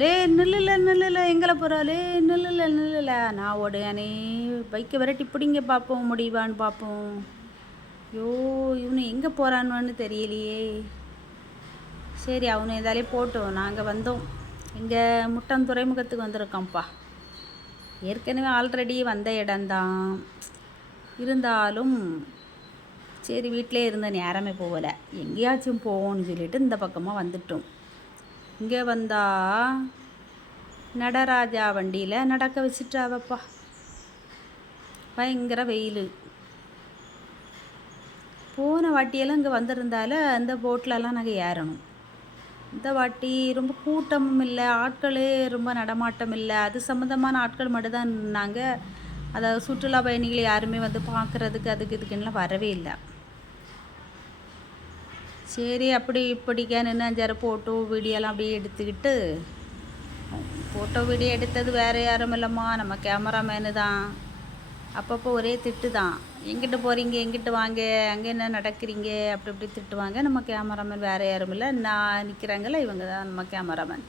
லே நில்லுல எங்களை போகிறா லே நில்லுல நான் ஓடுயானே பைக்கை விரட்டி பிடிங்க பார்ப்போம் முடிவான்னு பார்ப்போம். ஐயோ இவனு எங்கே போகிறான்னு தெரியலையே. சரி அவனு எதாலே போட்டோம். நாங்கள் வந்தோம் இங்கே முட்டம் துறைமுகத்துக்கு வந்திருக்கோம்ப்பா. ஏற்கனவே ஆல்ரெடி வந்த இடம்தான் இருந்தாலும் சரி வீட்டிலே இருந்த நேரமே போகலை, எங்கேயாச்சும் போவோன்னு சொல்லிட்டு இந்த பக்கமாக வந்துட்டோம். இங்கே வந்தால் நடராஜா வண்டியில் நடக்க வச்சுட்டாவப்பா. பயங்கர வெயில். போன வாட்டியெல்லாம் இங்கே வந்திருந்தால அந்த போட்டிலலாம் நாங்கள் ஏறணும். இந்த வாட்டி ரொம்ப கூட்டமும் இல்லை, ஆட்களே ரொம்ப நடமாட்டம் இல்லை. அது சம்மந்தமான ஆட்கள் மட்டும்தான் இருந்தாங்க. அதாவது சுற்றுலா பயணிகள் யாருமே வந்து பார்க்குறதுக்கு அதுக்கு இதுக்குன்னெலாம் வரவே இல்லை. சரி அப்படி இப்படிக்கா நின்று 5 ஃபோட்டோ வீடியோலாம் அப்படியே எடுத்துக்கிட்டு, ஃபோட்டோ வீடியோ எடுத்தது வேறு யாரும் இல்லைம்மா, நம்ம கேமராமேனு தான். அப்பப்போ ஒரே திட்டு தான், எங்கிட்ட போகிறீங்க எங்கிட்ட வாங்க, அங்கே என்ன நடக்கிறீங்க அப்படி இப்படி திட்டுவாங்க. நம்ம கேமராமேன் வேறு யாரும் இல்லை, நான் நிற்கிறாங்கள இவங்க தான் நம்ம கேமராமேன்.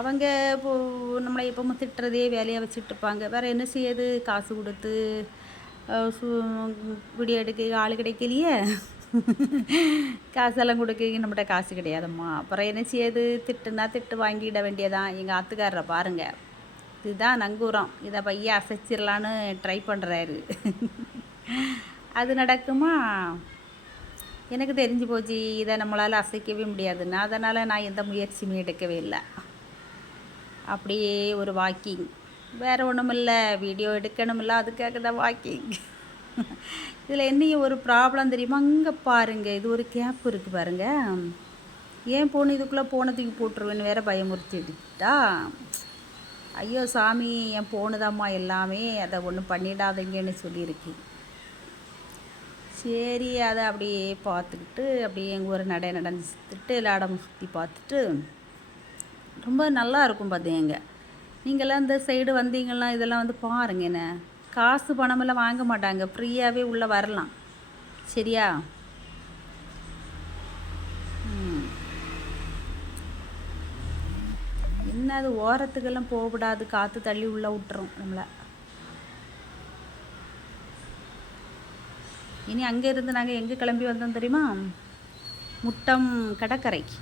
அவங்க நம்மளை எப்பவும் திட்டுறதே வேலையாக வச்சுட்ருப்பாங்க. வேறு என்ன செய்யுது, காசு கொடுத்து வீடியோ எடுக்க ஆள் கிடைக்கலையே. காசெல்லாம் கொடுக்க நம்மகிட்ட காசு கிடையாதம்மா. அப்புறம் என்ன செய்யுது, திட்டுனா திட்டு வாங்கிட வேண்டியதான். எங்கள் ஆத்துக்காரரை பாருங்கள், இதுதான் நங்கூரம். இதை பையன் அசைச்சிடலான்னு ட்ரை பண்ணுறாரு. அது நடக்குமா? எனக்கு தெரிஞ்சு போச்சு இதை நம்மளால் அசைக்கவே முடியாதுன்னு. அதனால் நான் எந்த முயற்சியுமே எடுக்கவே இல்லை. அப்படியே ஒரு வாக்கிங், வேறு ஒன்றும் இல்லை, வீடியோ எடுக்கணுமில்ல, அதுக்காக தான் வாக்கிங். இதில் என்னையும் ஒரு ப்ராப்ளம் தெரியுமா, அங்கே பாருங்கள் இது ஒரு கேப் இருக்குது பாருங்கள். ஏன் போன இதுக்குள்ளே போனதுக்கு போட்டுருவேன்னு வேறு பயமுறுத்திட்டா. ஐயோ சாமி என் போனதாம்மா எல்லாமே, அதை ஒன்றும் பண்ணிடாதீங்கன்னு சொல்லியிருக்கு. சரி அதை அப்படியே பார்த்துக்கிட்டு அப்படியே எங்கள் ஊரை நடந்துட்டு லாடம் சுற்றி பார்த்துட்டு ரொம்ப நல்லா இருக்கும் பார்த்தீங்க. நீங்களாம் இந்த சைடு வந்தீங்கன்னா இதெல்லாம் வந்து பாருங்க. என்ன காசு பணமெல்லாம் வாங்க மாட்டாங்க, ஃப்ரீயாகவே உள்ளே வரலாம். சரியா? என்ன அது ஓரத்துக்கெல்லாம் போகக்கூடாது, காற்று தள்ளி உள்ளே விட்டுரும் நம்மளை. இனி அங்கே இருந்து நாங்கள் எங்கே கிளம்பி வந்தோம் தெரியுமா, முட்டம் கடற்கரைக்கு.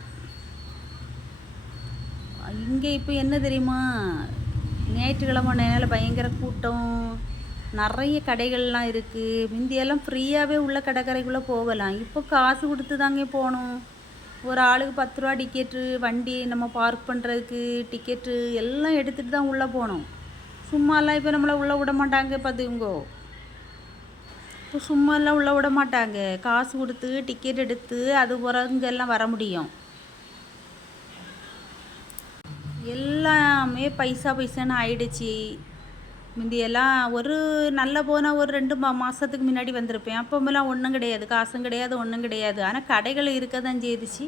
இங்கே இப்போ என்ன தெரியுமா, ஞாயிற்றுக்கிழமை நேரம் பயங்கர கூட்டம், நிறைய கடைகள்லாம் இருக்குது. முந்தியெல்லாம் ஃப்ரீயாகவே உள்ள கடற்கரைக்குள்ளே போகலாம், இப்போ காசு கொடுத்து தாங்க போகணும். ஒரு ஆளுக்கு 10 ரூபா டிக்கெட்டு, வண்டி நம்ம பார்க் பண்ணுறதுக்கு டிக்கெட்டு எல்லாம் எடுத்துகிட்டு தான் உள்ளே போகணும். சும்மாலாம் இப்போ நம்மளை உள்ளே விட மாட்டாங்க பார்த்துங்கோ. இப்போ சும்மாலாம் உள்ளே விட மாட்டாங்க, காசு கொடுத்து டிக்கெட் எடுத்து அது பிறங்கெல்லாம் வர முடியும். எல்லாமே பைசான்னு ஆயிடுச்சு. முந்தியெல்லாம் ஒரு நல்ல போனால் ஒரு 2 மாதத்துக்கு முன்னாடி வந்திருப்பேன். அப்போமெல்லாம் ஒன்றும் கிடையாது, காசும் கிடையாது, ஒன்றும் கிடையாது. ஆனால் கடைகள் இருக்க தான் செய்துச்சு.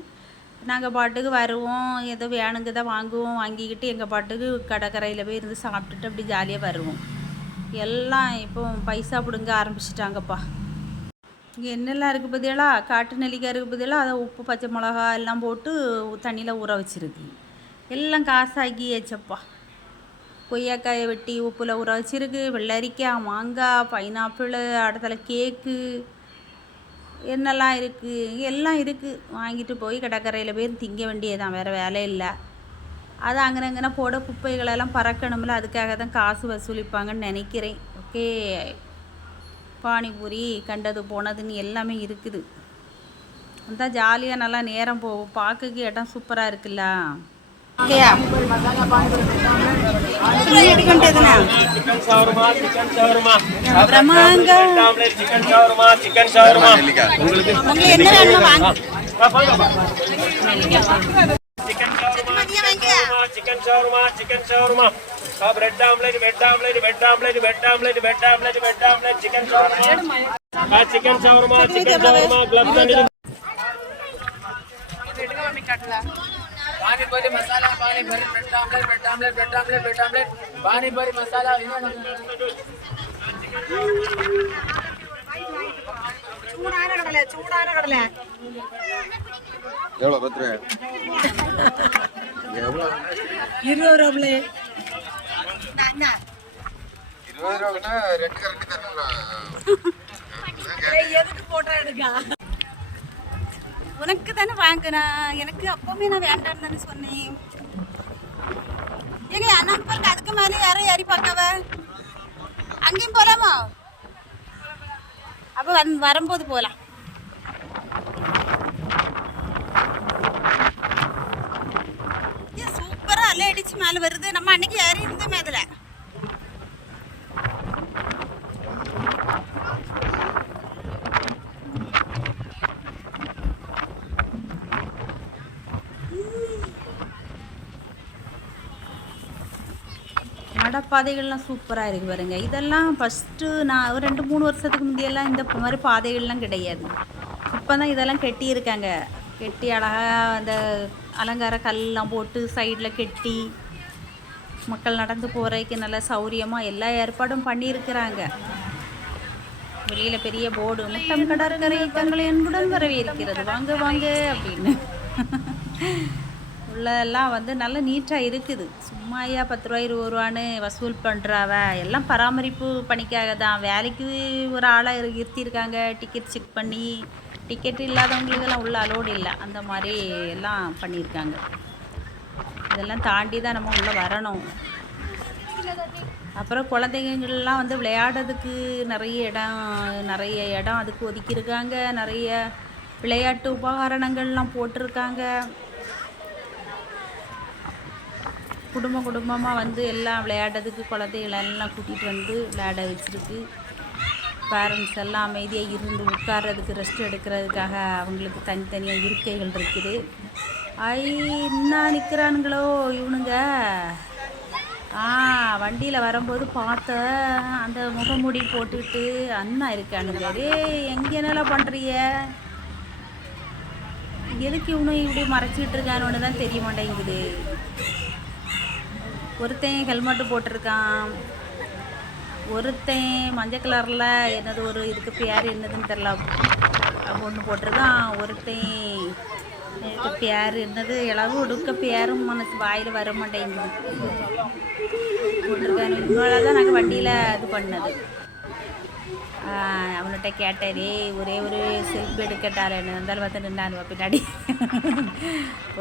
நாங்கள் பாட்டுக்கு வருவோம், ஏதோ வேணுங்க தான் வாங்குவோம், வாங்கிக்கிட்டு எங்கள் பாட்டுக்கு கடற்கரையில் போய் இருந்து சாப்பிட்டுட்டு அப்படி ஜாலியாக வருவோம். எல்லாம் இப்போ பைசா பிடுங்க ஆரம்பிச்சிட்டாங்கப்பா. இங்கே என்னெல்லாம் இருக்குது பார்த்தீங்களா, காட்டு நெல்லிக்காய் இருக்குது பார்த்தீங்களா, அதை உப்பு பச்சை மிளகா எல்லாம் போட்டு தண்ணியில் ஊற வச்சுருக்கு. எல்லாம் காசாக்கியாச்சப்பா. கொய்யாக்காயை வெட்டி உப்பில் ஊற வச்சிருக்கு, வெள்ளரிக்காய், மாங்காய், பைனாப்பிள், அடுத்தல கேக்கு, என்னெல்லாம் இருக்குது எல்லாம் இருக்குது. வாங்கிட்டு போய் கடற்கரையில் போய் திங்க வேண்டியதான், வேறு வேலை இல்லை. அது அங்கன போட குப்பைகளெல்லாம் பறக்கணும்ல, அதுக்காக தான் காசு வசூலிப்பாங்கன்னு நினைக்கிறேன். ஓகே, பானிபூரி கண்டது போனதுன்னு எல்லாமே இருக்குது. அந்த ஜாலியாக நல்லா நேரம் போகும், பார்க்க இடம் சூப்பராக இருக்குல்ல. ஓகேயா? Chicken shawarma, bread omelette, chicken shawarma, gloves. पानी पूरी मसाला, पानी भरी ब्रेड आमलेट, पानी पूरी मसाला. चूड़ाना कड़ले एवलो 10 ரூபாய் 20 ரூபாய். 20 ரூபாய்னா 2 கரண்டி தரணும். எதுக்கு போட்டோ எடுக்க? உனக்கு தானே வாங்கினேன், எனக்கு அப்பவுமே நான் வேண்டான்னு தானே சொன்னேன். ஏங்க அண்ணா பாருங்க, அதுக்கு மேலே யாரும் ஏறி பார்க்கவ அங்கேயும் போகலாமா? அப்போ வரும்போது போகலாம். சூப்பராக அலை அடிச்சு மேலே வருது. நம்ம அன்னைக்கு ஏறி இருந்தோமே அதில். நடப்பாதைகள்லாம் சூப்பராக இருக்குது பாருங்க. இதெல்லாம் ஃபஸ்ட்டு நான் ஒரு 2-3 வருஷத்துக்கு முந்தையெல்லாம் இந்த மாதிரி பாதைகள்லாம் கிடையாது. இப்போ தான் இதெல்லாம் கெட்டியிருக்காங்க. கெட்டி அழகாக அந்த அலங்கார கல்லாம் போட்டு சைடில் கெட்டி மக்கள் நடந்து போகிறதுக்கு நல்ல சௌரியமாக எல்லா ஏற்பாடும் பண்ணியிருக்கிறாங்க. வெளியில் பெரிய போர்டு, முட்டம் கடற்கரை தங்களை என்புடன் வரவேற்கிறது, வாங்க வாங்க அப்படின்னு. உள்ளெல்லாம் வந்து நல்ல நீட்டாக இருக்குது. சும்மாயா 10 ரூபா 20 ரூபான்னு வசூல் பண்ணுறாவ. எல்லாம் பராமரிப்பு பணிக்காக தான். வேலைக்கு ஒரு ஆளை இருத்தியிருக்காங்க. டிக்கெட் செக் பண்ணி, டிக்கெட் இல்லாதவங்களுக்கெல்லாம் உள்ள அலோடு இல்லை, அந்த மாதிரி எல்லாம் பண்ணியிருக்காங்க. இதெல்லாம் தாண்டி தான் நம்ம உள்ளே வரணும். அப்புறம் குழந்தைங்கள்லாம் வந்து விளையாடுறதுக்கு நிறைய இடம் அதுக்கு ஒதுக்கியிருக்காங்க. நிறைய விளையாட்டு உபகரணங்கள்லாம் போட்டிருக்காங்க. குடும்பமாக வந்து எல்லாம் விளையாடுறதுக்கு குழந்தைகளெல்லாம் கூட்டிகிட்டு வந்து விளையாட வச்சுருக்கு. பேரண்ட்ஸ் எல்லாம் அமைதியாக இருந்து உட்கார்றதுக்கு, ரெஸ்ட் எடுக்கிறதுக்காக அவங்களுக்கு தனித்தனியாக இருக்கைகள் இருக்குது. என்ன நிற்கிறானுங்களோ இவனுங்க. வண்டியில் வரும்போது பார்த்த அந்த முகமூடி போட்டுக்கிட்டு அண்ணா இருக்கானுங்க. எங்கேனாலும் பண்ணுறிய, எதுக்கு இவனும் இப்படி மறைச்சிக்கிட்டு இருக்கானு தான் தெரிய மாட்டேங்குது. ஒருத்தன் ஹெல்மெட்டு போட்டிருக்கான், ஒருத்தன் மஞ்சள் கலரில் என்னது ஒரு இதுக்கு பேர் என்னதுன்னு தெரில ஒன்று போட்டிருக்கான். ஒருத்தன் எனக்கு பேர் என்னது இளவு ஒடுக்க பேரும் மனசு வாயில் வர மாட்டேங்குது போட்டிருக்கான். இவனால தான் நாங்கள் வண்டியில் இது பண்ணது. அவன்கிட்ட கேட்டாரே ஒரே ஒரு செல்ஃபி எடுக்கட்டாரேன்னு இருந்தாலும் பார்த்து நின்னானுவா பின்னாடி.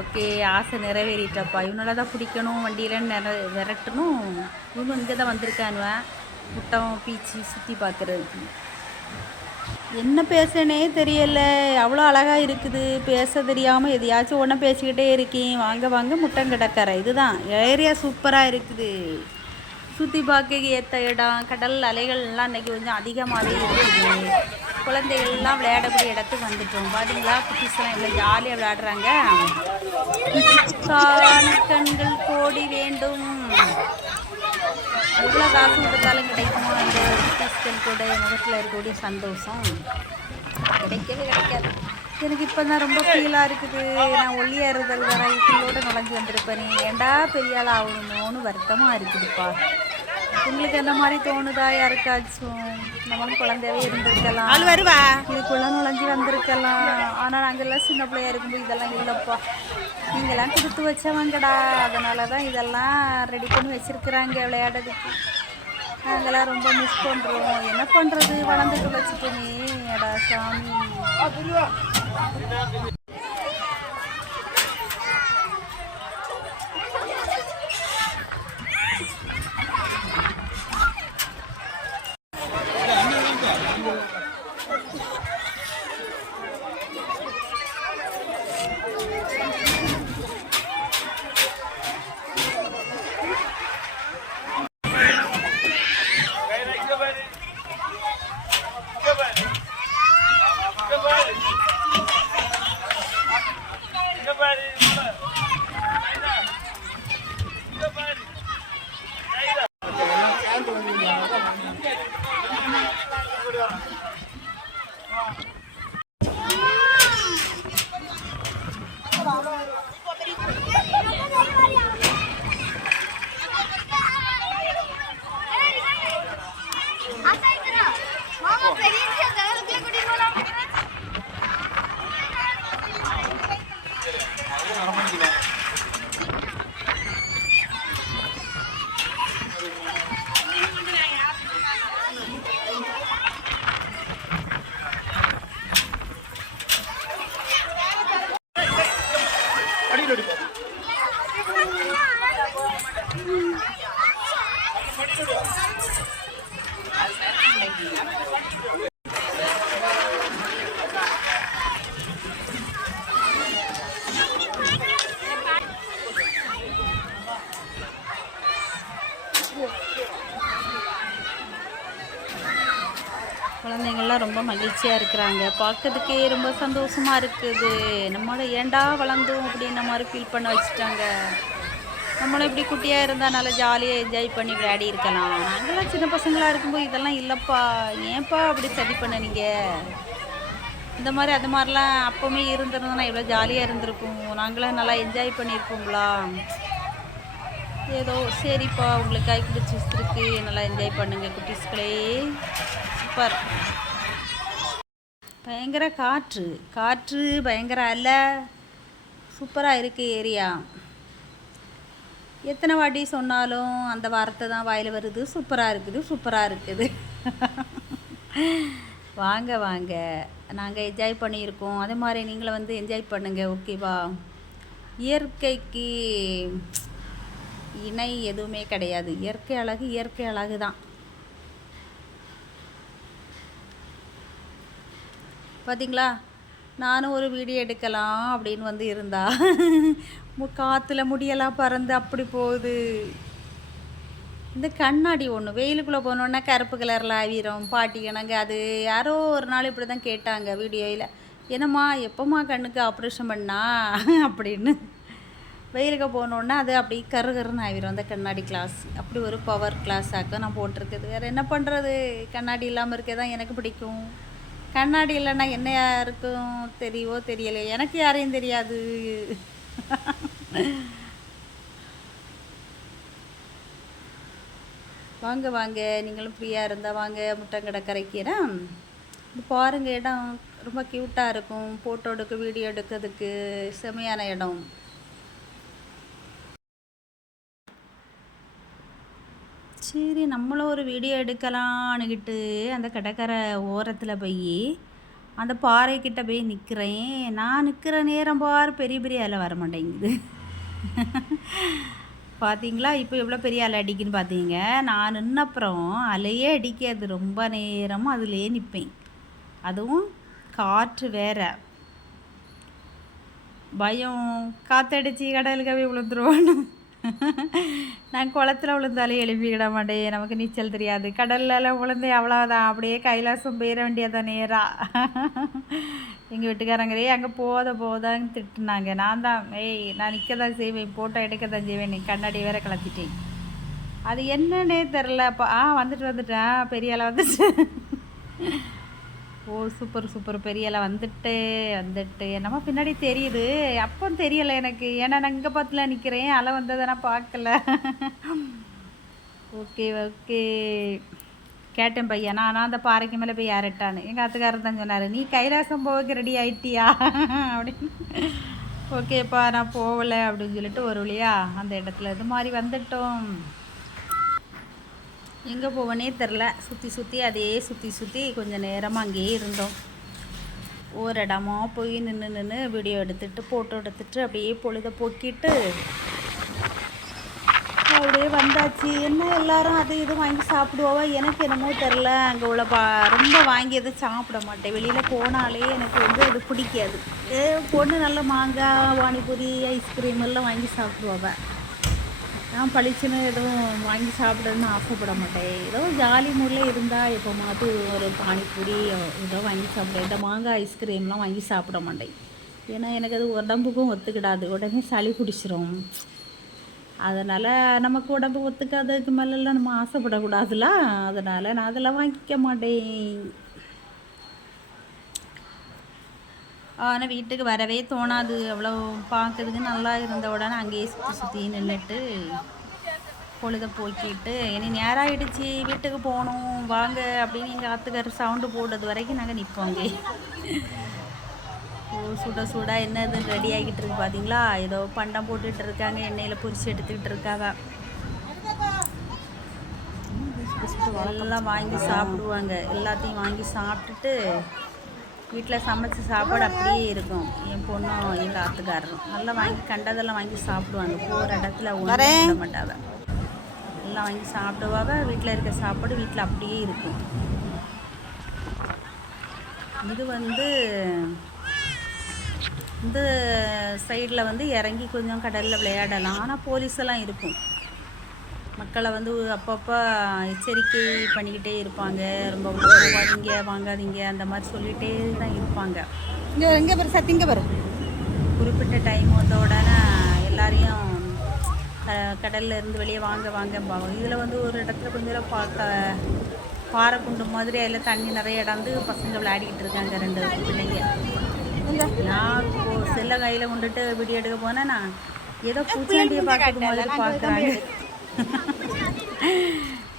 ஓகே, ஆசை நிறைவேறிட்டப்பா. இவனால தான் பிடிக்கணும் வண்டியிலன்னு விரட்டணும். இவனும் இங்கே தான் வந்திருக்கானுவேன் முட்டம் பீச்சு சுற்றி பார்க்குறதுக்கு. என்ன பேசுனே தெரியல, அவ்வளோ அழகாக இருக்குது. பேச தெரியாமல் எதையாச்சும் ஒன்று பேசிக்கிட்டே இருக்கேன். வாங்க வாங்க முட்டம் கிடக்கரை. இதுதான் ஏரியா, சூப்பராக இருக்குது. சுற்றி பார்க்க ஏற்ற இடம். கடல் அலைகள்லாம் இன்றைக்கி கொஞ்சம் அதிகமாகவே இருக்குது. குழந்தைகள்லாம் விளையாடக்கூடிய இடத்துக்கு வந்துட்டோம். பார்த்தீங்களா, குட்டீஸ்லாம் எவ்வளோ ஜாலியாக விளையாடுறாங்க. கண்கள் கோடி வேண்டும். எவ்வளோ காசு கொடுத்தாலும் கிடைக்குமோ அந்த குட்டீஸ்கள் கூட முகத்தில் இருக்கக்கூடிய சந்தோஷம் கிடைக்கவே கிடைக்காது. எனக்கு இப்போ தான் ரொம்ப ஃபீலாக இருக்குது. நான் ஒல்லியாக இருந்தது வர இதுகளோடு நுழைஞ்சி வந்திருப்பேன். நீ ஏண்டா பெரிய ஆள் ஆகணுமோன்னு வருத்தமாக இருக்குதுப்பா. உங்களுக்கு எந்த மாதிரி தோணுதா? யாருக்காச்சும் நம்மளும் குழந்தையாவே இருந்திருக்கலாம், ஆள் வருவா இதுக்குள்ளே நுழைஞ்சி வந்திருக்கலாம். ஆனால் நாங்கள்லாம் சின்ன பிள்ளையா இருக்கும்போது இதெல்லாம் இல்லைப்பா. நீங்கள்லாம் கொடுத்து வச்சவங்கடா, அதனால தான் இதெல்லாம் ரெடி பண்ணி வச்சுருக்குறாங்க விளையாடுறதுக்கு. நாங்களாம் ரொம்ப மிஸ் பண்ணுறோம். என்ன பண்ணுறது, வளர்ந்துட்டு வச்சுட்டோமே அடா சாமி. குழந்தைங்கள்லாம் ரொம்ப மகிழ்ச்சியாக இருக்கிறாங்க. பார்க்கறதுக்கே ரொம்ப சந்தோஷமாக இருக்குது. நம்மளை ஏண்டா வளர்ந்தோம் அப்படின்ற மாதிரி ஃபீல் பண்ண வச்சுட்டாங்க. நம்மளும் இப்படி குட்டியாக இருந்தால் நல்லா ஜாலியாக என்ஜாய் பண்ணி விளையாடி இருக்கலாம். நாங்களாம் சின்ன பசங்களாக இருக்கும்போது இதெல்லாம் இல்லைப்பா, ஏன்ப்பா அப்படி சரி பண்ண நீங்கள்? இந்த மாதிரி அது மாதிரிலாம் அப்போவுமே இருந்திருந்தோன்னா எவ்வளோ ஜாலியாக இருந்திருக்கும். நாங்களாம் நல்லா என்ஜாய் பண்ணியிருப்போங்களா? ஏதோ சரிப்பா, உங்களுக்கு கை பிடிச்சி வச்சுருக்கு, நல்லா என்ஜாய் பண்ணுங்கள் குட்டீஸ்களே. சூப்பர். பயங்கர காற்று பயங்கர அலை, சூப்பராக இருக்குது ஏரியா. எத்தனை வாட்டி சொன்னாலும் அந்த வார்த்தை தான் வாயில் வருது, சூப்பராக இருக்குது. வாங்க வாங்க, நாங்கள் என்ஜாய் பண்ணியிருக்கோம். அதே மாதிரி நீங்களும் வந்து என்ஜாய் பண்ணுங்கள், ஓகேவா? இயற்கைக்கு இணை எதுவுமே கிடையாது. இயற்கை அழகு தான். பார்த்தீங்களா, நானும் ஒரு வீடியோ எடுக்கலாம் அப்படின்னு வந்து இருந்தா காற்றுல முடியெல்லாம் பறந்து அப்படி போகுது. இந்த கண்ணாடி ஒன்று வெயிலுக்குள்ளே போனோன்னா கருப்பு கலரில் ஆவிரும் பாட்டி கணக்கு. அது யாரோ ஒரு நாள் இப்படி தான் கேட்டாங்க வீடியோவில், என்னம்மா எப்போம்மா கண்ணுக்கு ஆப்ரேஷன் பண்ணா அப்படின்னு. வெயிலுக்கு போனோன்னா அது அப்படி கருன்னு ஆகிரும் அந்த கண்ணாடி கிளாஸ். அப்படி ஒரு பவர் கிளாஸாக்க நான் போட்டிருக்குது. வேறு என்ன பண்ணுறது, கண்ணாடி இல்லாமல் இருக்கே தான் எனக்கு பிடிக்கும். கண்ணாடி இல்லைன்னா என்ன யாருக்கும் தெரியலையே, எனக்கு யாரையும் தெரியாது. வாங்க வாங்க, நீங்களும் ஃப்ரீயாக இருந்தால் வாங்க முட்டங்கடை கரைக்கிறேன். பாருங்கள், இடம் ரொம்ப க்யூட்டாக இருக்கும். ஃபோட்டோ எடுக்க வீடியோ எடுக்கிறதுக்கு செமையான இடம். சரி, நம்மளும் ஒரு வீடியோ எடுக்கலான்னுக்கிட்டு அந்த கடற்கரை ஓரத்தில் போய் அந்த பாறைக்கிட்ட போய் நிற்கிறேன். நான் நிற்கிற நேரம் பார் பெரிய பெரிய அலை வர மாட்டேங்குது. பார்த்தீங்களா, இப்போ எவ்வளோ பெரிய அலை அடிக்குன்னு பார்த்தீங்க. நான் நின்னப்புறம் அலையே அடிக்காது, ரொம்ப நேரமும் அதுலேயே நிற்பேன். அதுவும் காற்று வேற. பயம், காற்றடிச்சு கடலுக்காகவே விழுந்துருவோன்னு. நான் குளத்துல விழுந்தாலே எழுப்பிக்கிட மாட்டேன், நமக்கு நீச்சல் தெரியாது. கடல்லலாம் விழுந்து அவ்வளோதான், அப்படியே கைலாசம் போயிட வேண்டியதான் நேராக. எங்கள் வீட்டுக்காரங்களே அங்கே போதான்னு திட்டுனாங்க. நான் நிற்க தான் செய்வேன், ஃபோட்டோ எடுக்க தான் செய்வேன். நீ கண்ணாடி வேற கலத்திட்டேன். அது என்னன்னே தெரில. அப்போ வந்துட்டேன், பெரிய அலை வந்துச்சு. ஓ சூப்பர், பெரிய அலை வந்துட்டு என்னமோ பின்னாடி தெரியுது. அப்போ தெரியலை எனக்கு, ஏன்னா நான் இங்கே பார்த்துல நிற்கிறேன். அலை வந்ததை நான் பார்க்கல. ஓகே கேட்டேன் பையன், நான் அந்த பாறைக்கு மேலே போய் யாரிட்டான்னு. எங்கள் அத்துக்காரர் தான் சொன்னார், நீ கைலாசம் போக ரெடி ஆகிட்டியா அப்படின்னு. ஓகேப்பா, நான் போகலை அப்படின்னு சொல்லிட்டு ஒரு வழியா அந்த இடத்துல இது மாதிரி வந்துட்டோம். எங்கே போவனே தெரில, சுற்றி கொஞ்சம் நேரமாக அங்கேயே இருந்தோம். ஒரு இடமா போய் நின்று வீடியோ எடுத்துகிட்டு ஃபோட்டோ எடுத்துகிட்டு அப்படியே பொழுத போக்கிட்டு அப்படியே வந்தாச்சு. என்ன எல்லாரும் அது இது வாங்கி சாப்பிடுவோவா, எனக்கு என்னமோ தெரில. அங்கே உள்ள ரொம்ப வாங்கி எதுவும் சாப்பிட மாட்டேன். வெளியில் போனாலே எனக்கு வந்து அது பிடிக்காது. பொண்ணு நல்ல மாங்காய், பானிபூரி, ஐஸ்கிரீம் எல்லாம் வாங்கி சாப்பிடுவாவ. நான் பளிச்சுன்னு எதுவும் வாங்கி சாப்பிடணுன்னு ஆசைப்பட மாட்டேன். ஏதோ ஜாலி மூடில் இருந்தால் எப்போ மாற்று ஒரு பானிபூரி ஏதோ வாங்கி சாப்பிடுவேன். இந்த மாங்காய் ஐஸ்கிரீம்லாம் வாங்கி சாப்பிட மாட்டேன். ஏன்னா எனக்கு அது உடம்புக்கும் ஒத்துக்கிடாது, உடனே சளி பிடிச்சிரும். அதனால் நமக்கு உடம்பு ஒத்துக்காததுக்கு மேலெல்லாம் நம்ம ஆசைப்படக்கூடாதுல. அதனால் நான் அதெல்லாம் வாங்கிக்க மாட்டேன். ஆனால் வீட்டுக்கு வரவே தோணாது. அவ்வளோ பார்க்கறதுக்கு நல்லா இருந்த உடனே அங்கேயே சுற்றி நின்றுட்டு பொழுத போக்கிட்டு இனி நேரம் ஆகிடுச்சி, வீட்டுக்கு போகணும் வாங்க அப்படின்னு எங்கள் ஆத்துக்காரர் சவுண்டு போடுறது வரைக்கும் நாங்கள் நிற்போங்க. சுட என்ன இது ரெடி ஆகிட்டு இருக்கு பார்த்தீங்களா, ஏதோ பண்டம் போட்டுட்டு இருக்காங்க, எண்ணெயில் பொரிச்சு எடுத்துக்கிட்டு இருக்காங்க. எல்லாம் வாங்கி சாப்பிடுவாங்க. எல்லாத்தையும் வாங்கி சாப்பிட்டுட்டு வீட்டில் சமைச்ச சாப்பாடு அப்படியே இருக்கும். என் பொண்ணும் எங்கள் ஆத்துக்காரரும் நல்லா வாங்கி கண்டதெல்லாம் வாங்கி சாப்பிடுவாங்க. போகிற இடத்துல ஒன்றும் விட மாட்டாங்க. எல்லாம் வாங்கி சாப்பிடுவாங்க. வீட்டில் இருக்க சாப்பாடு வீட்டில் அப்படியே இருக்கும். இது வந்து இந்த சைடில் வந்து இறங்கி கொஞ்சம் கடலில் விளையாடலாம். ஆனால் போலீஸெல்லாம் இருக்கும். மக்களை வந்து அப்பப்போ எச்சரிக்கை பண்ணிக்கிட்டே இருப்பாங்க. ரொம்ப போகாதீங்க வாங்காதீங்க அந்த மாதிரி சொல்லிகிட்டே தான் இருப்பாங்க. இங்கே பாரு சத்தி, இங்கே பாரு. குறிப்பிட்ட டைம் வந்த உடனே எல்லாரையும் கடல்ல இருந்து வெளியே வாங்கம்பாங்க. இதில் வந்து ஒரு இடத்துல கொஞ்சம் பாறை குண்டு மாதிரி அதில் தண்ணி நிறைய இடந்து பசங்க விளையாடிக்கிட்டு இருக்காங்க. 2 பிள்ளைங்க. நான் செல்லை கையில் கொண்டுட்டு வீடியோ எடுக்க போனேன். நான் ஏதோ பூச்சாண்டியை பார்க்குறது மாதிரி பார்க்குறாங்க.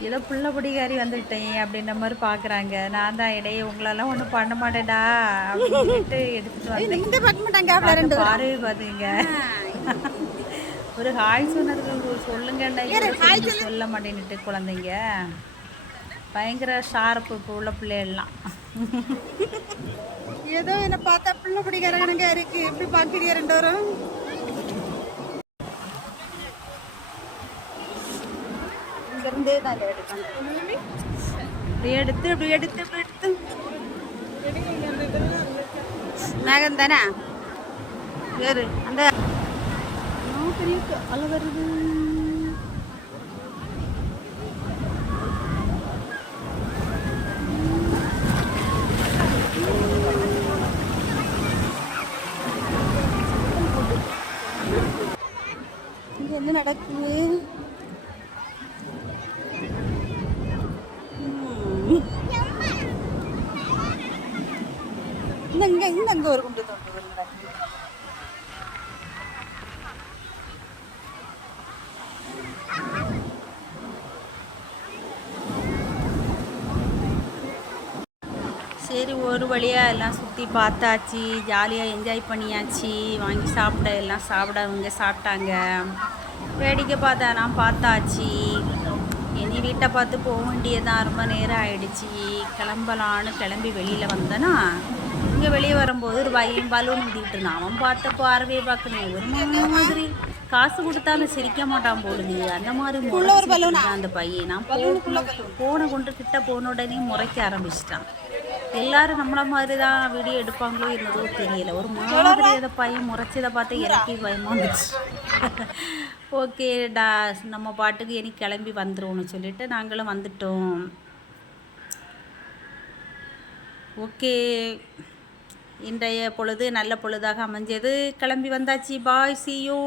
ஏதோ புள்ள பிடிக்காரி வந்துட்டேன் அப்படின்ற மாதிரி பார்க்குறாங்க. நான் தான் இடையே உங்களெல்லாம் ஒன்றும் பண்ண மாட்டேடா அப்படின்னு சொல்லிட்டு எடுத்துகிட்டு வந்தேன். பாரு பார்த்துங்க. ஒரு ஹாய் சொன்னதுக்கு சொல்லுங்கண்ணா சொல்ல மாட்டேன்னுட்டு குழந்தைங்க பயங்கர ஷார்ப்பு இப்போ உள்ள பிள்ளைகள்லாம். ஏதோ என்னை பார்த்தா பிள்ளை பிடிக்காரங்க இருக்கு. எப்படி பார்க்குறீங்க 2 பேரும்? இங்கேருந்தே தான் எடுக்கணும். இப்படி எடுத்து மேகம் தானே வேறு அந்த பெரிய அலை வருது. இங்கே என்ன நடக்குது? இன்னும் அங்கே ஒரு குண்டு தோண்டு நடக்குது. சரி, ஒரு வழியாக எல்லாம் சுற்றி பார்த்தாச்சு. ஜாலியாக என்ஜாய் பண்ணியாச்சு. வாங்கி சாப்பிட எல்லாம் சாப்பிடவங்க சாப்பிட்டாங்க. வேடிக்கை பார்த்தெல்லாம் பார்த்தாச்சு. இனி வீட்டை பார்த்து போக வேண்டியதான். ரொம்ப நேரம் ஆயிடுச்சு. கிளம்பலான்னு கிளம்பி வெளியில் வந்தேன்னா இங்கே வெளியே வரும்போது ஒரு பையன் பலூன் ஊட்டிகிட்டு இருந்தான். அவன் பார்த்த பார்வையை பார்க்கணும். ஒரு மாதிரி காசு கொடுத்தாலும் சிரிக்க மாட்டான் போடுது. அந்த மாதிரி அந்த பையன் நான் போனை கொண்டு கிட்ட போன உடனே முறைக்க ஆரம்பிச்சிட்டான். எல்லாரும் நம்மள மாதிரி தான் வீடியோ எடுப்பாங்களோ என்னதோ தெரியல. ஒரு மாதிரி அதை பையன் முறைச்சதை பார்த்து இறக்கி பயமாக வந்துச்சு. ஓகேடா நம்ம பாட்டுக்கு இனி கிளம்பி வந்துடுவோம்னு சொல்லிட்டு நாங்களும் வந்துட்டோம். ஓகே, இன்றைய பொழுது நல்ல பொழுதாக அமைஞ்சது. கிளம்பி வந்தாச்சு. பாய், see you.